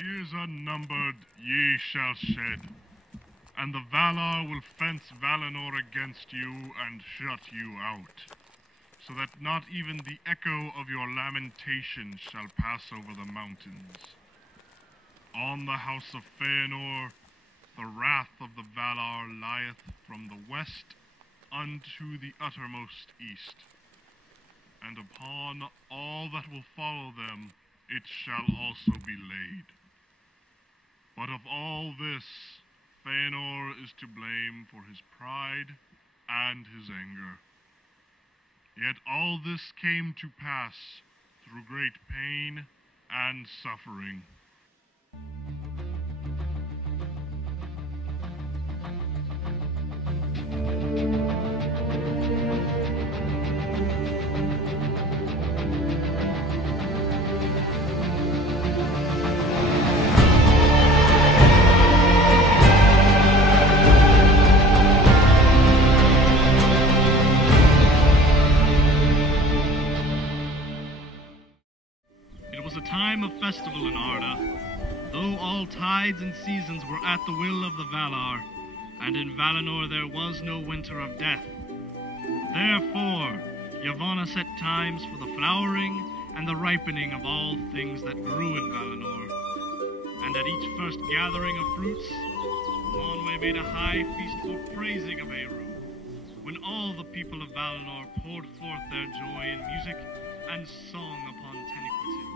Tears unnumbered ye shall shed, and the Valar will fence Valinor against you and shut you out, so that not even the echo of your lamentation shall pass over the mountains. On the house of Feanor, the wrath of the Valar lieth from the west unto the uttermost east, and upon all that will follow them it shall also be laid. But of all this, Feanor is to blame for his pride and his anger. Yet all this came to pass through great pain and suffering. Of festival in Arda, though all tides and seasons were at the will of the Valar, and in Valinor there was no winter of death. Therefore, Yavanna set times for the flowering and the ripening of all things that grew in Valinor, and at each first gathering of fruits, Manwë made a high feast for praising of Eru, when all the people of Valinor poured forth their joy in music and song upon Teniquetil.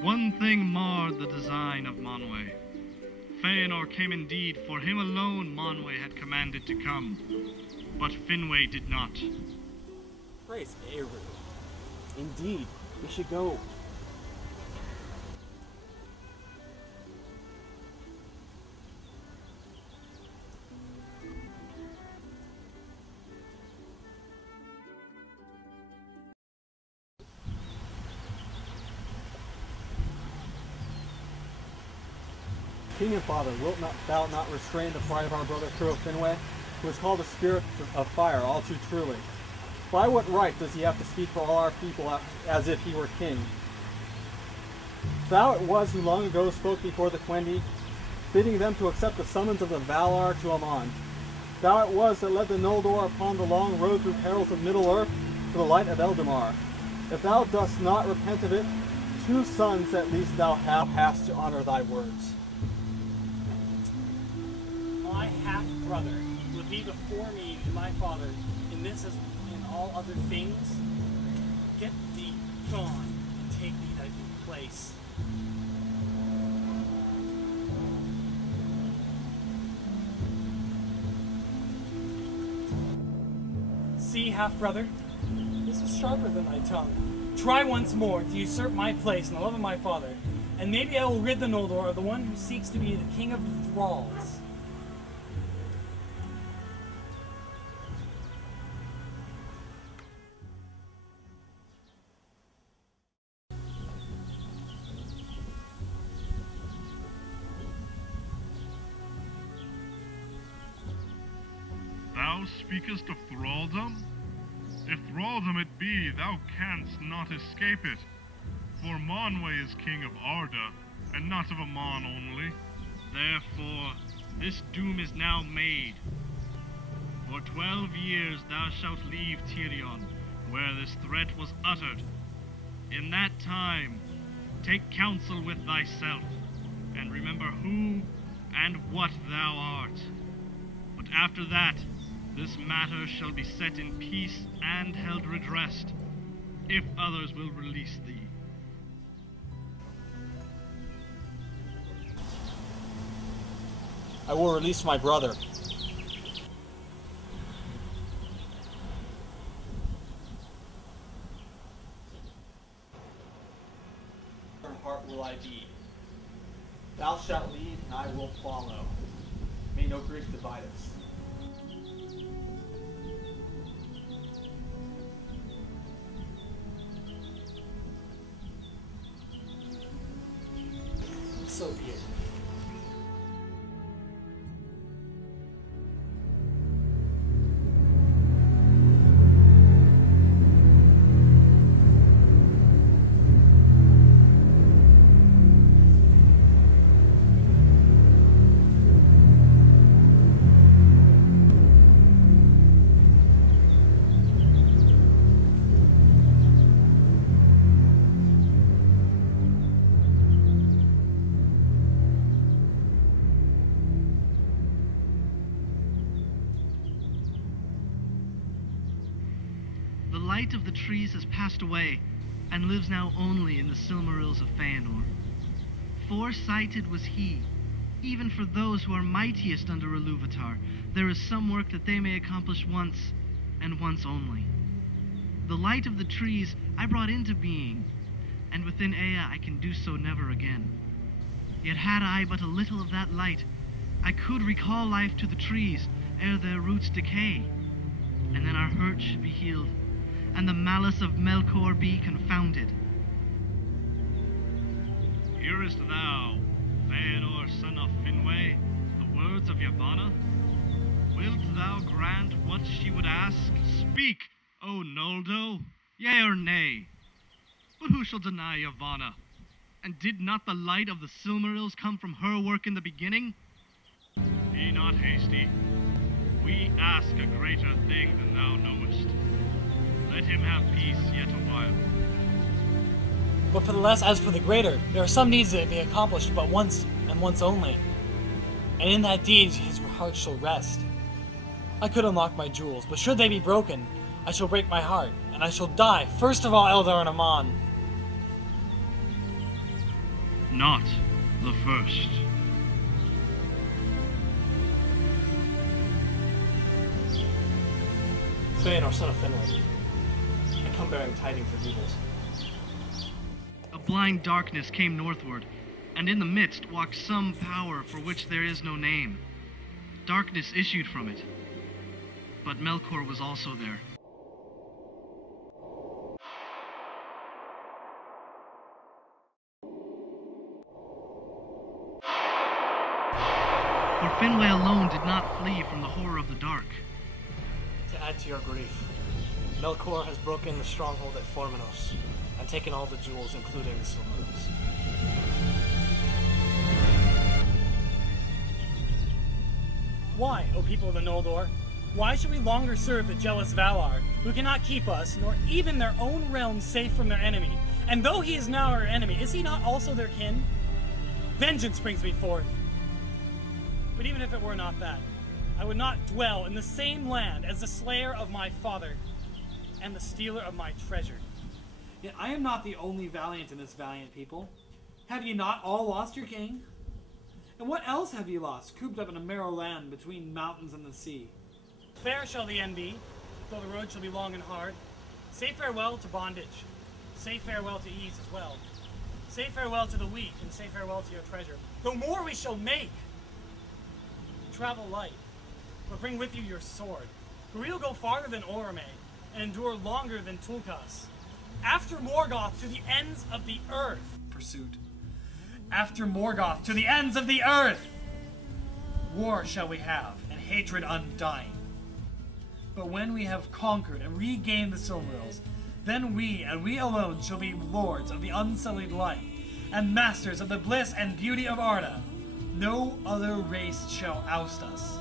One thing marred the design of Manwë. Feanor came indeed, for him alone Manwë had commanded to come, but Finwë did not. Praise Eru. Indeed, we should go. King and Father, wilt thou not restrain the pride of our brother True Finwë, who is called a spirit of fire all too truly? By what right does he have to speak for all our people as if he were king? Thou it was who long ago spoke before the Quendi, bidding them to accept the summons of the Valar to Aman. Thou it was that led the Noldor upon the long road through perils of Middle-earth to the light of Eldamar. If thou dost not repent of it, 2 sons at least thou hast to honor thy words. My half-brother will be before me and my father in this as in all other things. Get thee gone and take thee thy due place. See, half-brother, this is sharper than thy tongue. Try once more to usurp my place in the love of my father, and maybe I will rid the Noldor of the one who seeks to be the king of the thralls. Thou speakest of thraldom? If thraldom it be, thou canst not escape it. For Manwë is king of Arda, and not of Aman only. Therefore, this doom is now made. For 12 years thou shalt leave Tirion, where this threat was uttered. In that time, take counsel with thyself, and remember who and what thou art. But after that, this matter shall be set in peace and held redressed, if others will release thee. I will release my brother. Heart will I be. Thou shalt lead, and I will follow. May no grief divide us. So be it. The light of the trees has passed away, and lives now only in the Silmarils of Feanor. Foresighted was he. Even for those who are mightiest under Iluvatar, there is some work that they may accomplish once, and once only. The light of the trees I brought into being, and within Ea I can do so never again. Yet had I but a little of that light, I could recall life to the trees ere their roots decay, and then our hurt should be healed, and the malice of Melkor be confounded. Hearest thou, Feanor, son of Finwë, the words of Yavanna? Wilt thou grant what she would ask? Speak, O Noldo, yea or nay. But who shall deny Yavanna? And did not the light of the Silmarils come from her work in the beginning? Be not hasty. We ask a greater thing than thou knowest. Let him have peace yet a while. But for the less, as for the greater, there are some deeds that be accomplished but once, and once only. And in that deed his heart shall rest. I could unlock my jewels, but should they be broken, I shall break my heart, and I shall die, first of all Eldar and Amon. Not the first. Feanor, son of Finwë, I come bearing tidings of evils. A blind darkness came northward, and in the midst walked some power for which there is no name. Darkness issued from it, but Melkor was also there. For Finwë alone did not flee from the horror of the dark. To add to your grief, Melkor has broken the stronghold at Formenos, and taken all the jewels, including the Silmarils. Why, O people of the Noldor? Why should we longer serve the jealous Valar, who cannot keep us, nor even their own realm, safe from their enemy? And though he is now our enemy, is he not also their kin? Vengeance brings me forth. But even if it were not that, I would not dwell in the same land as the slayer of my father, and the stealer of my treasure. Yet I am not the only valiant in this valiant people. Have ye not all lost your king? And what else have ye lost, cooped up in a narrow land between mountains and the sea? Fair shall the end be, though the road shall be long and hard. Say farewell to bondage. Say farewell to ease as well. Say farewell to the weak, and say farewell to your treasure. Though more we shall make. Travel light, but bring with you your sword. For we will go farther than Orome, and endure longer than Tulkas. After Morgoth to the ends of the earth. Pursuit. After Morgoth to the ends of the earth. War shall we have, and hatred undying. But when we have conquered and regained the Silmarils, then we, and we alone, shall be lords of the unsullied light, and masters of the bliss and beauty of Arda. No other race shall oust us.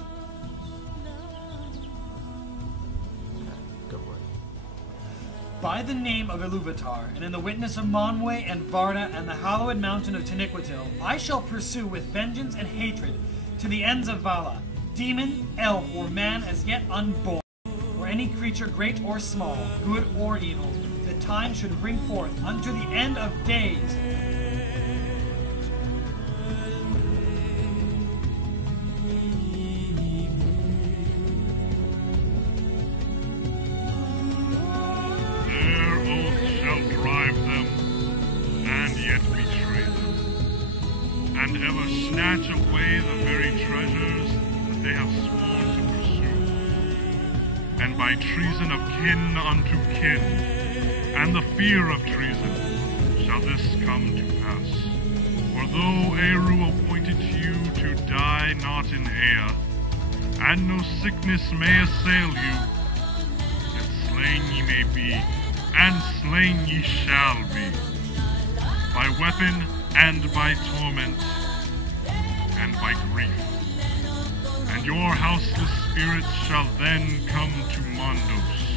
Go for it. By the name of Iluvatar, and in the witness of Manwë and Varda and the hallowed mountain of Taniquetil, I shall pursue with vengeance and hatred to the ends of Vala, demon, elf, or man as yet unborn, or any creature great or small, good or evil, that time should bring forth unto the end of days. And ever snatch away the very treasures that they have sworn to pursue. And by treason of kin unto kin, and the fear of treason, shall this come to pass. For though Eru appointed you to die not in Ea, and no sickness may assail you, yet slain ye may be, and slain ye shall be, by weapon and by torment, and by grief. And your houseless spirits shall then come to Mondos,